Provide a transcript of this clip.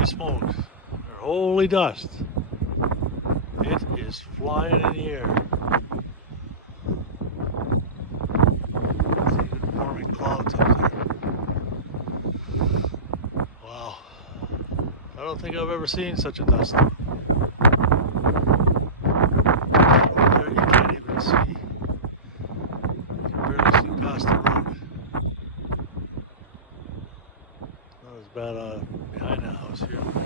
Holy smokes. Or holy dust. It is flying in the air. See the forming clouds up there. Wow. I don't think I've ever seen such a dust. Over there you can't even see. You can barely see past the road. Not as bad behind the house here.